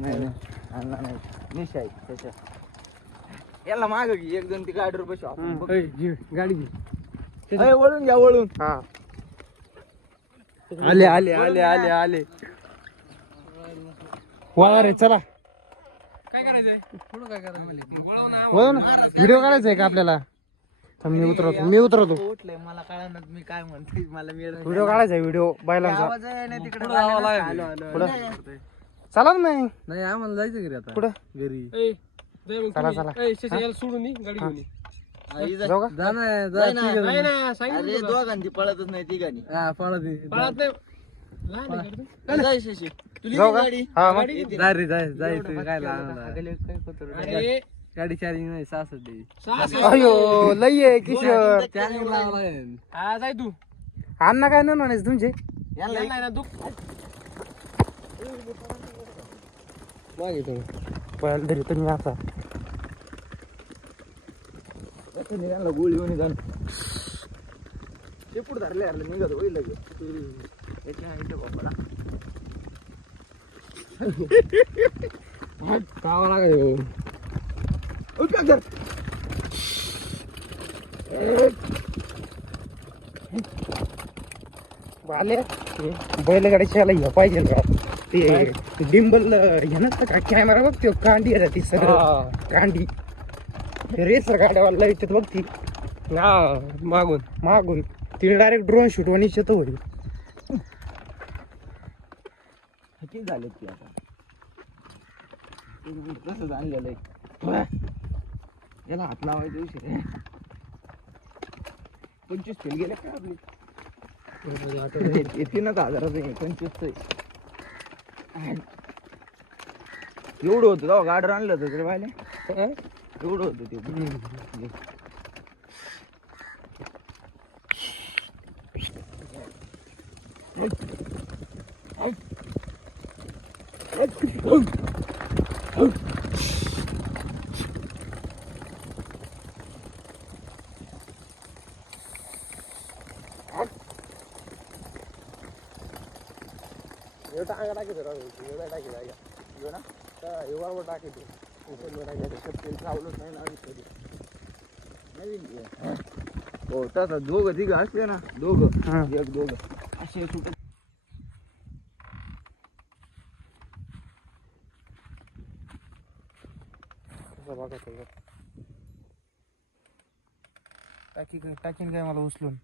नाही निशाई त्याच्या याला माग घे एक दोन ती गाडीवर बसू आपण गाडी वळून घ्या वळून. हा आले आले आले आले आले वा रे चला काय करायचंय पुढं काय करायचं व्हिडिओ काढायचा आहे का आपल्याला मी उतरवतो उठलंय मला कळणार मी काय म्हणते मला व्हिडिओ काढायचा आहे व्हिडिओ बैलांचा आवाज आहे ना तिकडे चला ना नाही नाही आम्हाला जायचं घरी आता पुढं घरी चला चला याला सोडून ये, गाडी घेऊन ये. जाऊ का जा ना नाही ना सांगितलं अरे दोघांची पळतच नाही तिघांनी. हा पळत ये. जाय शशी तुझी जाऊ का गाडी हा मग जाय रे जाय जाय तू काय लहान अरे गाडी चार्जिंग नाही 66 अयो लई आहे किशोर चार्जिंग लावा लागेल हा जाय तू अण्णा काय नाही म्हणायचं तुमचे याला ना तू मागे तुम्ही पळायला धरी तुम्ही आता याला गोळी होऊन जाण ते पुढे धरले यारला निघत होईल लगे कावा लागाय बैलगाडीच्या याला हे पाहिजे ना ते डिंबल हे नसतं का कॅमेरा बघ तो कांडी आहे ती सगळं कांडी रेसर गाड्यावाला लाईट बघ ती मागून मागून ती डायरेक्ट ड्रोन शूट वाणीच तर होईल किती झाले ती आता तसंच आणलेलं आहे याला हात लावायचा उशीर 25 फेल गेले का आपली 3,000 25 एवढं होतं जाऊ गाडर आणलं होतं तरी पाहिले एवढं होतं ते हो तसा दोघं तिघं असले ना दोघं एक दोघं असे सुट टाकीन काय मला उचलून